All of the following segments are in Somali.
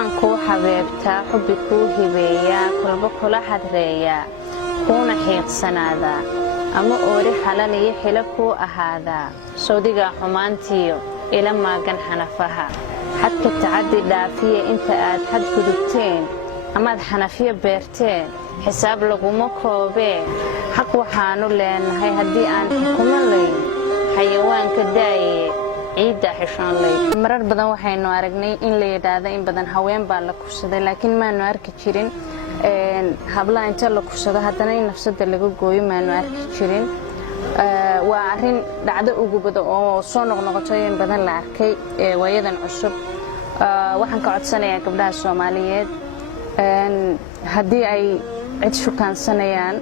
waxaan kuu xabeebtaa xubbi kuu hibeeyaa kolba kula xadreeyaa kuuna xiiqsanaadaa ama oori xalan iyo xilo kuu ahaadaa sawdigaa xumaantiyo ila maagan xanafaha xadka tacaddi dhaafiya inta aad xad gudubteen amaad xanafiyo beerteen xisaab laguma koobee xaq waxaanu leenahay haddii aan xukumo layn xayawaanka daaye ciidda xishoon lay marar badan waxaynu aragnay in la yiraahdo in badan haween baa la kursaday laakiin maanu arki jirin hablaha inta la kursado haddana in nafsada laga gooyo maanu arki jirin waa arrin dhacdo ugu badan oo soo noqnoqotay in badan la arkay waayadan cusub waxaan ka codsanayaa gabdhaha Soomaaliyeed haddii ay cid shukaansanayaan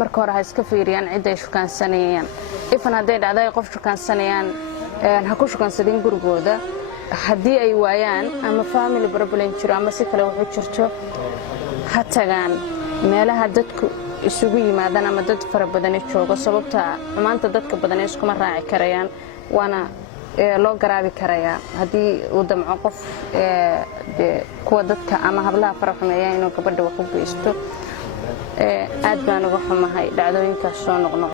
marka hore ha iska fiiriyaan cid ay shukaansanayaan ifan hadday dhacdo ay qof shukaansanayaan ha ku shukaansadin gurigooda haddii ay waayaan ama family problem jiro ama si kale wuxuu jirto ha tagaan meelaha dadku isugu yimaadaan ama dad fara badan joogo sababta xumaanta dadka badan iskuma raaci karayaan waana loo garaabi karayaa haddii uu damco qof kuwa dadka ama hablaha faraxumeeya inuu gabadha wax u geysto aad baan uga xumahay dhacdooyinkaas soo noqnoqday